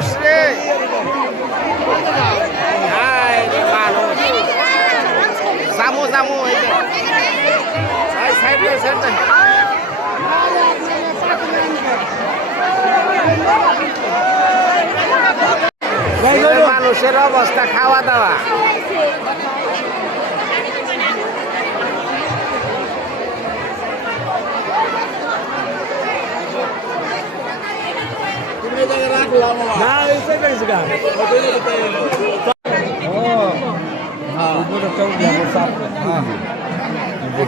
মানুষ রে, মানুষ জামু জামু মানুষের অবস্থা খাওয়া দাওয়া।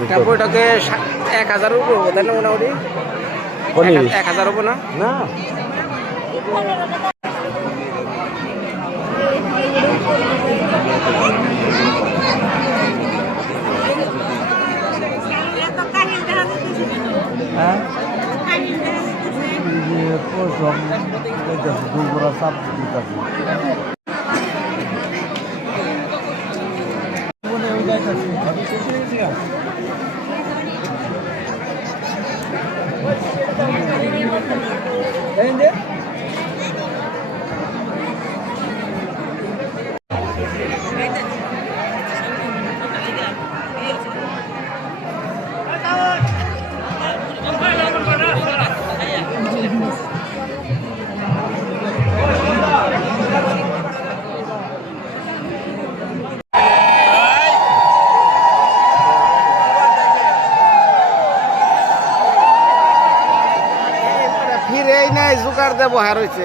একটা বইটাকে 1000 উপর তাই না? মোটামুটি 1000 উপর না? না ফিরেই নাই, জোগাড় ব্যবহার হয়েছে।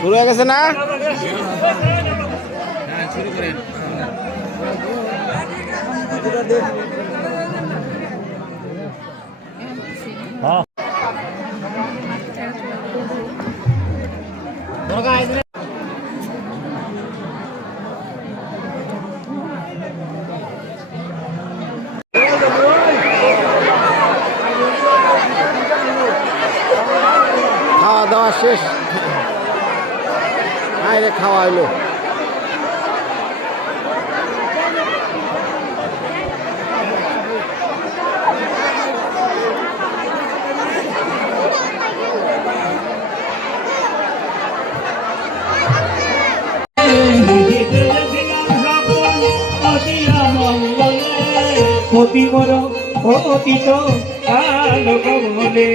শুরু হয়ে গেছে না? শুরু করেন। খাওয়া দাওয়া শেষ, বাইরে খাওয়া হইলো। অতিমর অতীত কাল কবলে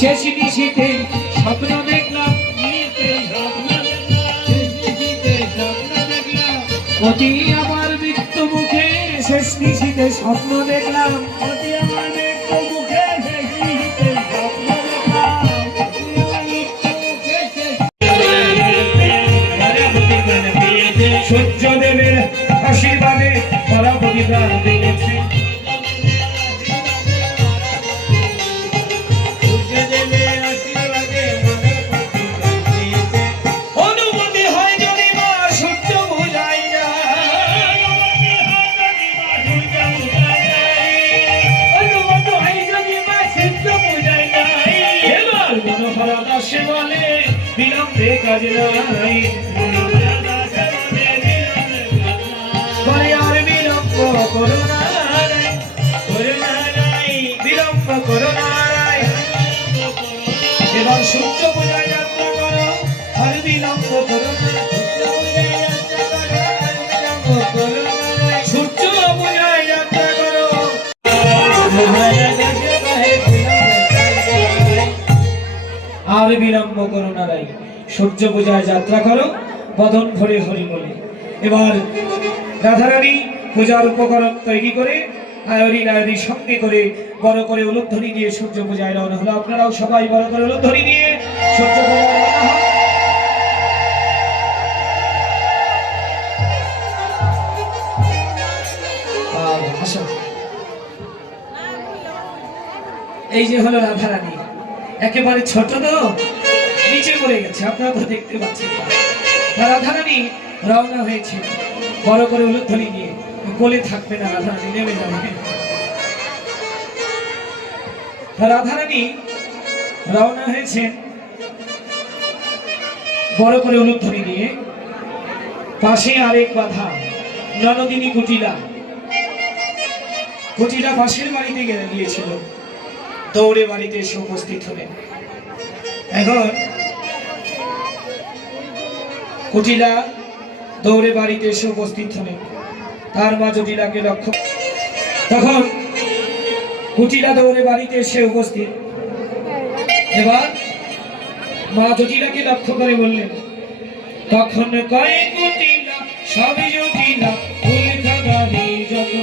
শেষ নিশীতে স্বপ্ন দেখলাম, অতি আমার মৃত্যু মুখে শেষ নিশীতে স্বপ্ন দেখলাম, অতি আমার মৃত্যু মুখে শেষ নিশীতে স্বপ্ন দেখলাম। সূর্যদেবের আশীর্বাদে তারা প্রতিদান দিয়েছে, অনুমতি হয় যদি মা সূর্য বোঝাই যায়, অনুমতি হয় যদি মা সূর্য বোঝাই যায়। এবার মনোহরা দাসে বলে বিলম্বে কাজ নাই, করোনা নাই বিলম্ব করোনা নাই। এবার সূর্য পূজা যাত্রা করো আর বিলম্ব করোনা, সূর্য পূজা যাত্রা করো। আর বিলম্ব করো না রাই, সূর্য পূজায় যাত্রা করো বদন ভরে হরি বলে। এবার রাধারানী পূজার উপকরণ তৈরি করে আয়রি নায়রি সঙ্গে করে বড় করে উলুধ্বনি দিয়ে সূর্য পূজায় রওনা হলো। আপনারাও সবাই বড় করে উলুধ্বনি দিয়ে সূর্য পূজায় রওনা হন। আসো, এই যে হলো রাধারানী, একেবারে ছোট তো নিচে পড়ে গেছে, আপনারা তো দেখতে পাচ্ছেন। রাধারানী রওনা হয়েছে বড় করে উলুধ্বনি নিয়ে, কোলে থাকবে না, রাধারানী নেমে যাবে। রাধারানী রওনা হয়েছেন বড় করে উলুধ্বনি নিয়ে। পাশে আরেক বাধা ননদিনী কুটিলা, কুটিলা পাশের বাড়িতে গিয়েছিল, দৌড়ে বাড়িতে এসে উপস্থিত হলেন। এখন কুটিলা দৌড়ে বাড়িতে এসে উপস্থিত হলেন, তার মা জটিলাকে লক্ষ্য। তখন কুটিলা দৌড়ে বাড়িতে এসে উপস্থিত, এবার মা জটিলাকে লক্ষ্য করে বললেন, তখন কয় কুটিলা সবই জটিলা ফুল খাগারি যত,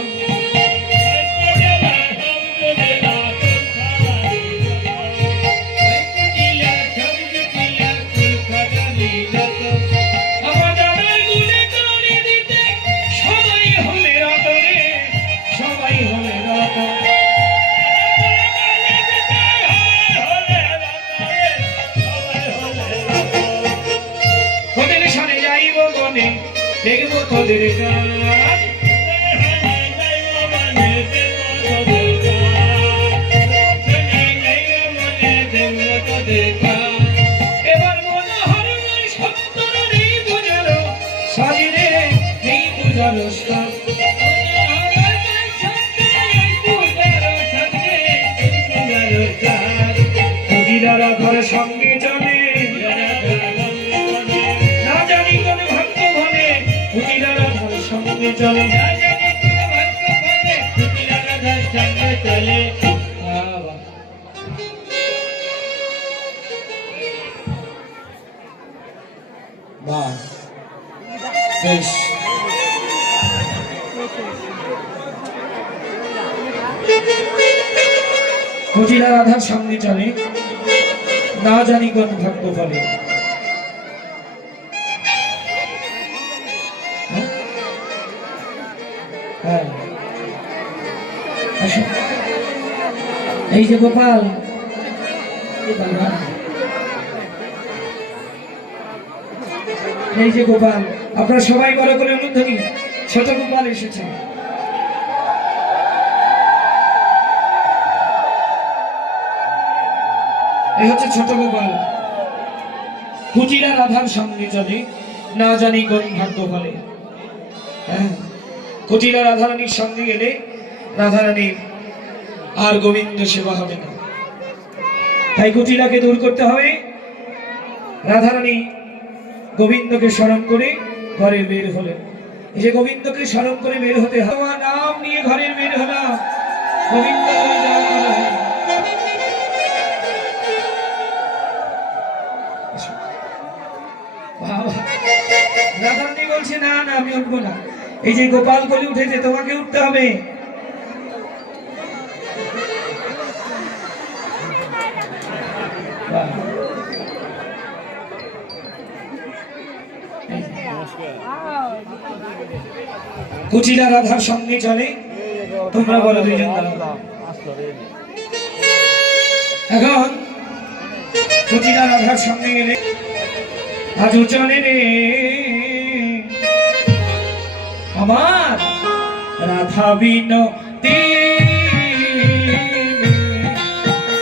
দেখবো তোদের কাজ, এবার মনে হয় সত্তর নেই বুঝালো সাজিরে নেই বুঝালো সাজ, কুটিলারা ঘর সঙ্গে চলে, না জানি কোন ভক্ত ভনে কুটিলারা ঘর সঙ্গে চলে, বেশ কুটিলা রাধার সঙ্গে চলে, না জানি কোন ভক্ত ফলে। এই যে গোপাল, এই যে গোপাল, আপনারা সবাই বড় করে উলুধ্বনি, ছোট গোপাল এসেছে। এই হচ্ছে ছোট গোপাল, কুটিলা রাধার সঙ্গে চলে, না জানি কোন ভাগ্য ফলে। কুটিলা রাধারানীর সঙ্গে গেলে রাধারানীর আর গোবিন্দ সেবা হবে না, তাই কুটিলাকে দূর করতে হবে। রাধারানী গোবিন্দকে স্মরণ করে ঘরে বের হলেন। এই যে গোবিন্দকে স্মরণ করে বের হতে হবে, নাম নিয়ে ঘরের বের হলাম, গোবিন্দ রাধারানী বলছে, না না আমি উঠবো না, এই যে গোপাল বলে উঠেছে তোমাকে উঠতে হবে। কুটিলা রাধার সঙ্গে চলে, তোমরা বলো দুইজন। এখন কুটিলা রাধার সঙ্গে গেলে, আজ চলে রে আমার রাধা বিনতি,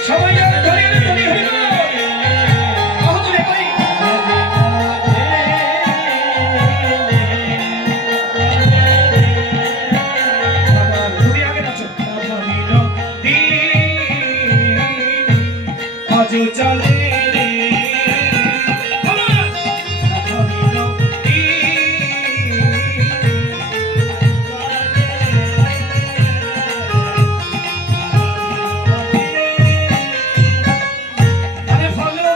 সবাই ধরে আজ চলে রে আরে ফলো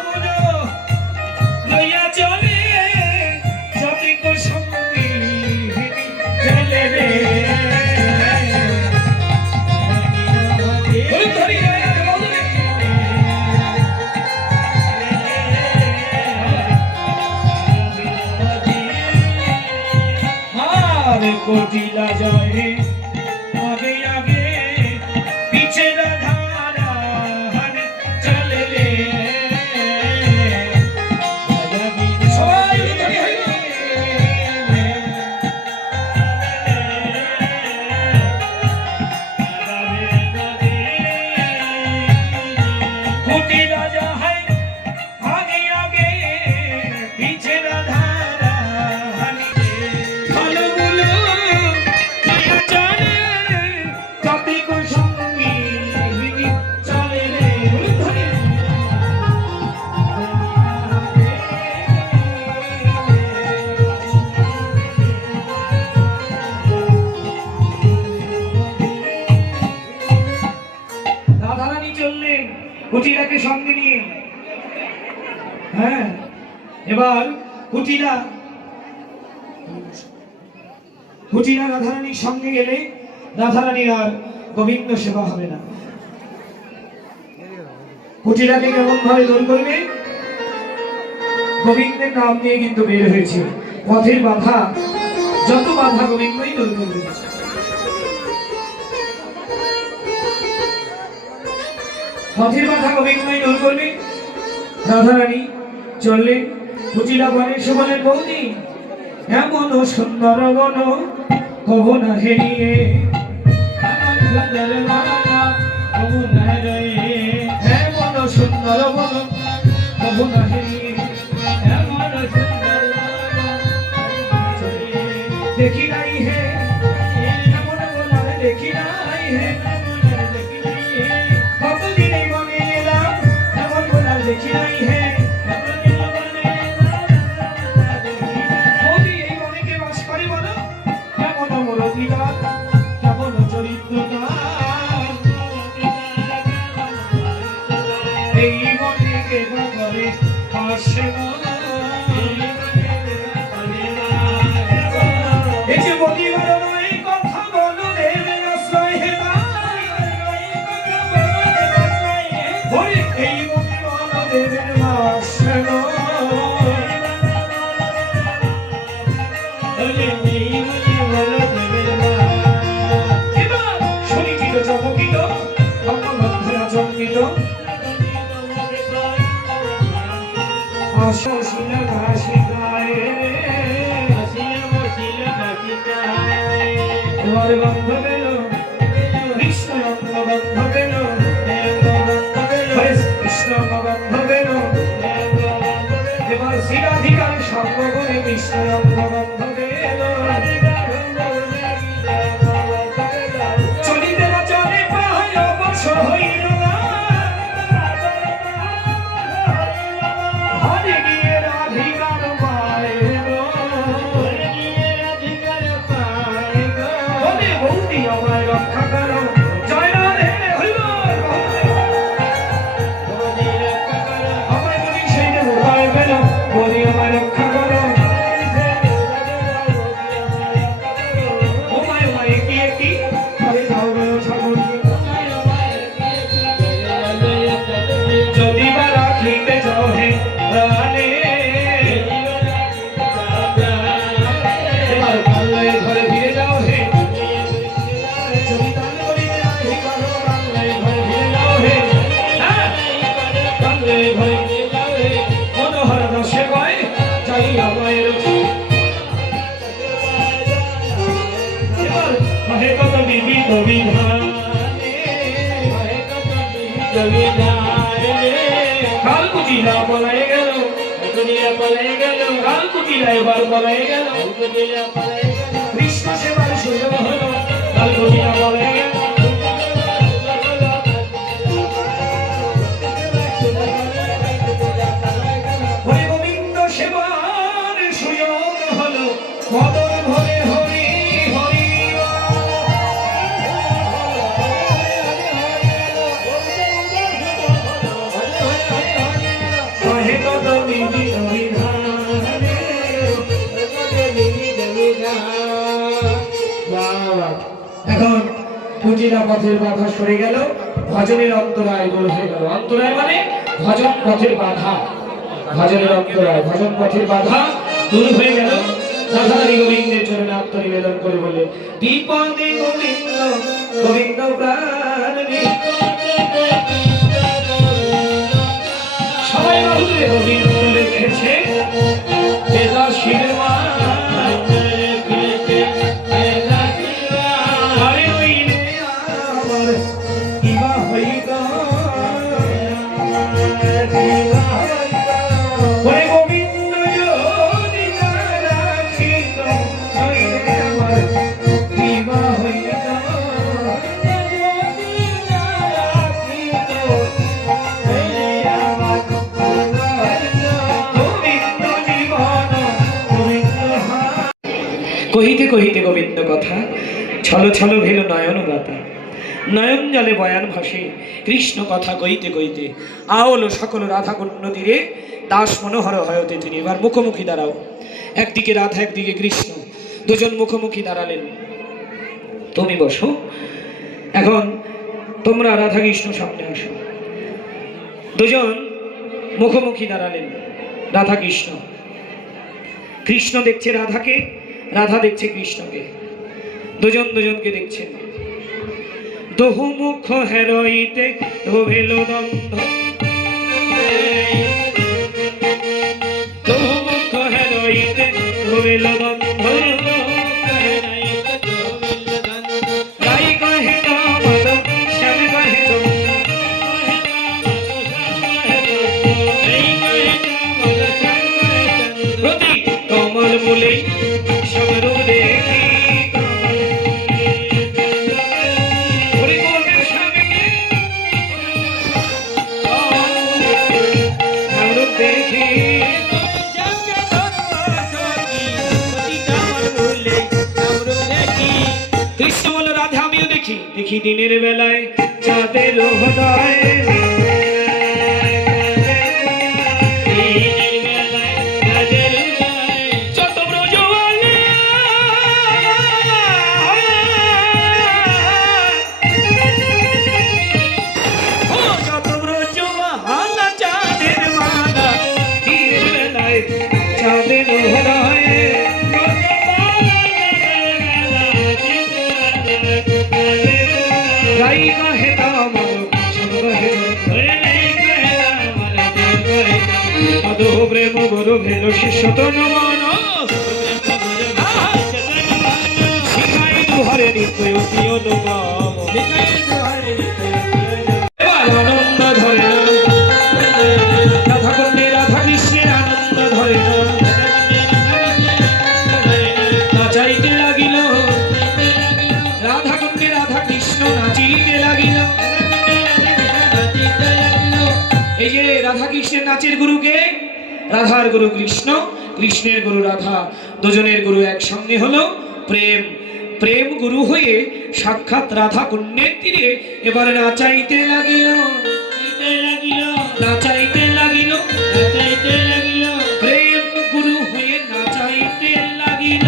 कुटी राजा है आगे आगे पीछे राधा रानी भालो बोलो किया चले कभी को संगी चले रे धरे রাধা রানী চললেন কুটিরাকে সঙ্গে নিয়ে। হ্যাঁ, এবার কুটিরা রাধারানীর সঙ্গে গেলে রাধারানীর আর গোবিন্দ সেবা হবে না। কুটিরাকে কেমন ভাবে দূর করবে? গোবিন্দের নাম নিয়ে কিন্তু বের হয়েছে। পথের বাধা, যত বাধা গোবিন্দই দূর করবে। পথের বাধা গোবিন্দই দূর করবে। রাধারানী চললেন কুটিরা বনে, সে বলেন বৌদি এমন সুন্দর বন কব না হেরিয়ে এমন সুন্দর বন কব না হেরিয়ে দেখি নাই হে এমন বনারে দেখি নাই হে কতদিন এই বনে এলাম এমন বনারে দেখি নাই হে চলিতে না চলে পাহাড় বছর হইল না হরে গিয়ে রাধিকার পায় বলে বৌদি আমায় রক্ষা করো জয় রাধে হইল আমার যদি সেই উপায় পেল বৌদি আমায় রক্ষা করো এবার বলাই গেল কৃষ্ণ সেবার সুযোগ হলো কালকুটিরা বলে গেল হরি গোবিন্দ সেবার সুযোগ হলো মদন ভরে হরি হরি এখন কুটিরা পথের বাধা সরে গেল, ভজনের অন্তরায় দূর হয়ে গেল। অন্তরায় মানে ভজন পথের বাধা, ভজনের অন্তরায়, ভজন পথের বাধা দূর হয়ে গেল। রাধারানী গোবিন্দের চরণে আত্মনিবেদন করে বলে বিপদে গোবিন্দ গোবিন্দ প্রাণ সবাই বাহুরে গোবিন্দ রেখেছে বেদা শিবের মা কহিতে কহিতে গোবিন্দ কথা, ছল ছল ভেল নয়ন গাতা, নয়ন জলে বয়ান ভাসে, কৃষ্ণ কথা কইতে কইতে আওল সকল রাধা কুণ্ড তীরে দাস মনোহর হয়তে তিনি। এবার মুখোমুখি দাঁড়াও, একদিকে রাধা একদিকে কৃষ্ণ, দুজন মুখোমুখি দাঁড়ালেন। তুমি বসো, এখন তোমরা রাধা কৃষ্ণ সামনে আসো। দুজন মুখোমুখি দাঁড়ালেন, রাধা কৃষ্ণ। কৃষ্ণ দেখছে রাধাকে, রাধা দেখছে কৃষ্ণকে, দুজন দুজনকে দেখছেন। দহু মুখ হেরইতে ধোভেল দ্বন্দ্ব, দহু মুখ হেরইতে ধোভেল দ্বন্দ্ব, গাই কহে কামদ শ্যাম কহে প্রতি কমল মূলে সমরূপ দেখি, কৃষ্ণ বলে রাধা আমিও দেখি, দেখি দিনের বেলায় চাঁদের হৃদয়, যত ব্রজবালা চাঁদের মালা, দিনের বেলায় চাঁদের হৃদয়, গাই কহে কামদ শ্যাম কহে মধু প্রেম গুরু ভেল শিষ্য তন মন, শিখাই দুহারে নিত্য অনুপম, আনন্দ ধরে না রাধা কুণ্ডে রাধা কৃষ্ণের আনন্দ ধরে না, নাচাইতে লাগিল রাধা কুণ্ডে রাধা কৃষ্ণ নাচিতে লাগিল। এই যে রাধা কৃষ্ণের নাচের গুরুকে, রাধার গুরু কৃষ্ণ, কৃষ্ণের গুরু রাধা, দুজনের গুরু একসঙ্গে হলো প্রেম। প্রেম গুরু হয়ে সাক্ষাৎ রাধা কুণ্ডের তীরে এবার নাচাইতে লাগিল, নাচাইতে লাগিল, নাচাইতে লাগিল, প্রেম গুরু হয়ে নাচাইতে লাগিল।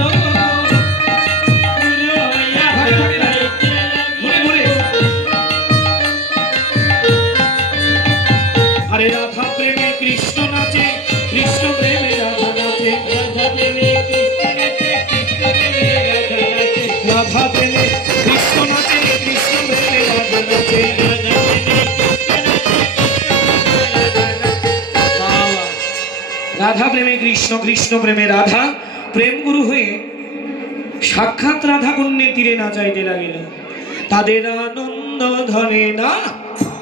আরে রাধা প্রেমে কৃষ্ণ নাচে, কৃষ্ণ প্রেমে রাধা নাচে, রাধা প্রেমে কৃষ্ণ নাচে, কৃষ্ণ প্রেমে রাধা নাচে, রাধা প্রেমে কৃষ্ণ নাচে, কৃষ্ণ প্রেমে রাধা নাচে, রাধা প্রেমে কৃষ্ণ, কৃষ্ণ প্রেমে রাধা, প্রেম গুরু হয়ে সাক্ষাৎ রাধা কুণ্ডের তীরে নাচাইতে লাগিল। তাদের আনন্দ ধরে না,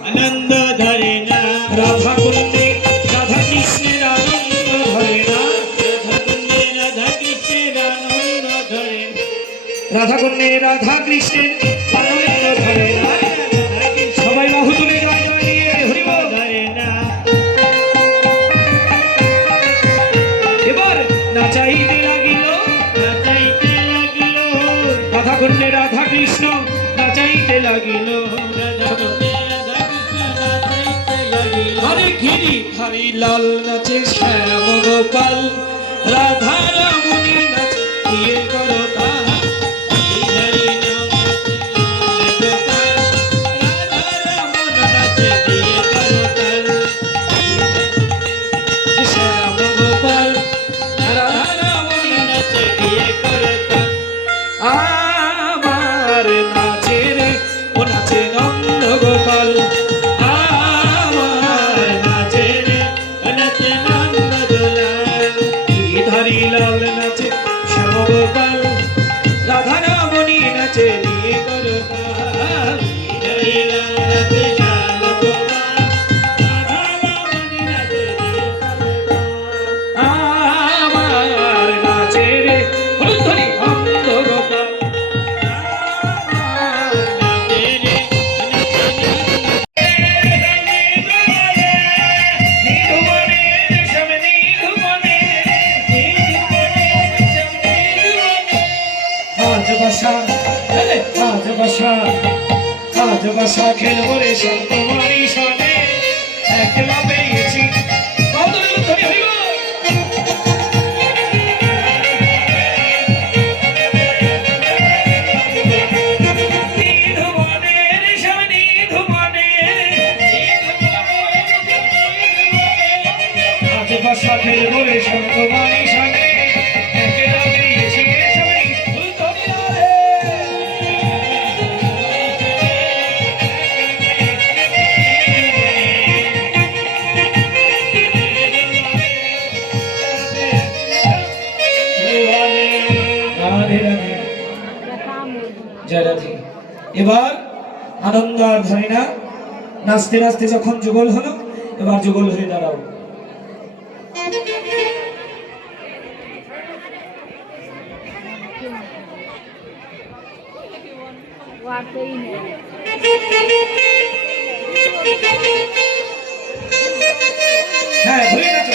আনন্দ ধরে না, রাধা কুণ্ডে রাধা কৃষ্ণের আনন্দ ধরে না, রাধা কুণ্ডে রাধা কৃষ্ণের আনন্দ ধরে, রাধা কুণ্ডে রাধা কৃষ্ণের আনন্দ ধরে না। সবাই বাহু তুলে জয় জয় দিয়ে হরি বল ধরে না। এবার নাচাইতে লাগিল, নাচাইতে লাগিল, রাধা কুণ্ডে রাধা কৃষ্ণ নাচাইতে লাগিল, হরে গিরি হরি লাল নাচে শ্যাম গোপাল, রাধা রমণী নাচ দিয়ে করো তাল, হরি নাম গোপাল, রাধা রমণ নাচে দিয়ে করো তাল, শ্যাম গোপাল রাধা রমণী নাচে দিয়ে করো তাল। আমার নাচে রে ও নাচে নন্দ গোপাল, লাল খেলবো রে শান্ত মারি সামনে একলা পেয়েছি বাদলের ধরে হইব বাসা খেলবো রে শান্ত মারি সামনে একলা পেয়েছি সবাই ফুল ধরিয়া রে জয় রাধে। এবার আনন্দ আর ধরে না, নাচতে নাচতে যখন যুগল হলো এবার যুগল হয়ে দাঁড়াও। হ্যাঁ ঘুরে নাচো।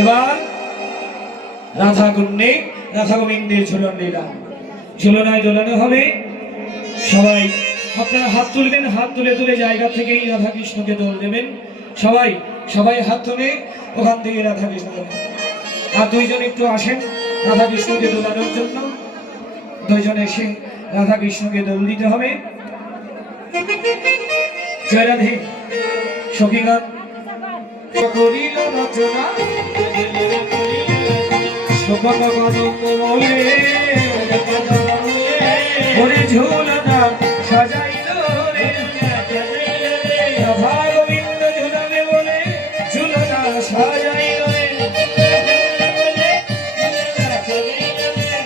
এবার রাধা কন্যে রাধা গোবিন্দের ঝুলন লীলা ঝুলনায় দোলানো হবে। সবাই আপনারা হাত তুলবেন, হাত তুলে তুলে জায়গা থেকেই রাধা কৃষ্ণকে দোল দেবেন। সবাই সবাই হাত তুলে ওখান থেকে রাধা কৃষ্ণ দেবেন। আর দুইজন একটু আসেন রাধা কৃষ্ণকে দোলানোর জন্য, দুইজন এসে রাধা কৃষ্ণকে দোল দিতে হবে। জয় রাধে। সখীগণ করিল রচনা ওরে ঝুলনা সাজাইল রে রাধা গোবিন্দ ঝুলাবে বলে ঝুলনা সাজাইল রে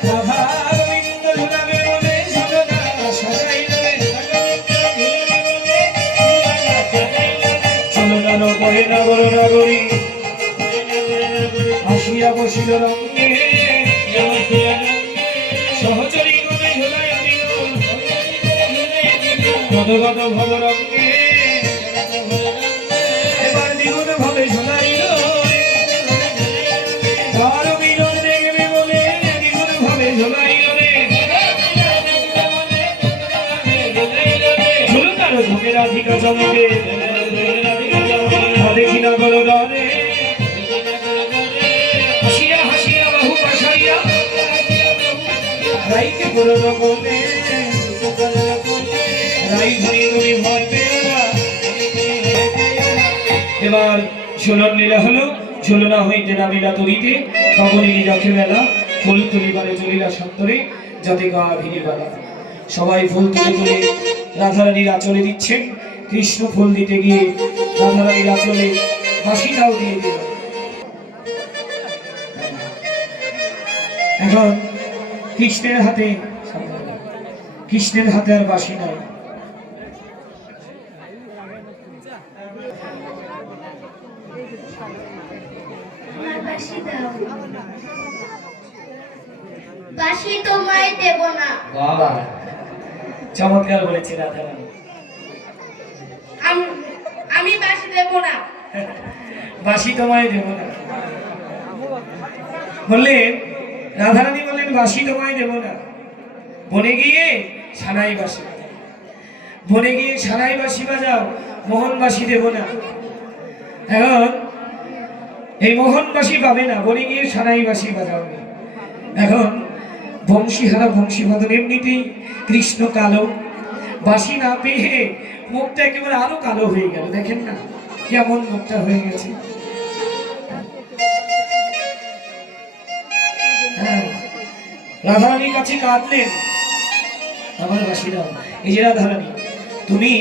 রাধা গোবিন্দ ঝুলাবে বলে ঝুলনা সাজাইল রে ঝুলনা কহে না বড় নাগরী আসিয়া বসিল রঙ্গে সহচরী গুণে ঝুলাই দিল গদগদ ভব রঙ্গে এবার দ্বিগুণ ভাবে ঝুলাইল তার মিলন দেখবে বলে দ্বিগুণ ভাবে ঝুলাইল রে ঝুলতার ঝোঁকে রাধিকা চমকে দেখি না বলো দানে রাইকে পুরো কোণে রাই ধরি ধরি ভয় পেও না। এবার ঝুলন লীলা হলো। ঝুলনা হইতে নামিলা তরিতে গগনে রাখে মেলা ফুল তুলিবারে চলিলা সন্তরে যাতে গা ভিড়িবালা। সবাই ফুল তুলে তুলে রাধারানীর আঁচলে দিচ্ছেন। কৃষ্ণ ফুল দিতে গিয়ে রাধারানীর আঁচলে বাঁশিটাও দিয়ে দিল। এখন কৃষ্ণের হাতে আর বাঁশি নাই। বাঁশি তোমায় দেব না। বাবা চমৎকার বলেছে রাধারানী। আমি বাঁশি দেব না। বাঁশি তোমায় দেব না। বললেন, রাধারানী বললেন বাঁশি তোমায় দেব না, বনে গিয়ে সানাই বাঁশি, বনে গিয়ে সানাই বাঁশি বাজাও, মোহন বাঁশি দেব না। এখন এই মোহন বাঁশি পাবে না, বনে গিয়ে সানাই বাঁশি বাজাবে। এখন বংশীহারা বংশীবাদন, এমনিতেই কৃষ্ণ কালো, বাঁশি না পেয়ে মুখটা একেবারে আরো কালো হয়ে গেল। দেখেন না কেমন মুখটা হয়ে গেছে। হ্যাঁ, রাধারানীর কাছে কাঁদলেন, আমার বাঁশি দাও। এই যে রাধারানী, তুমি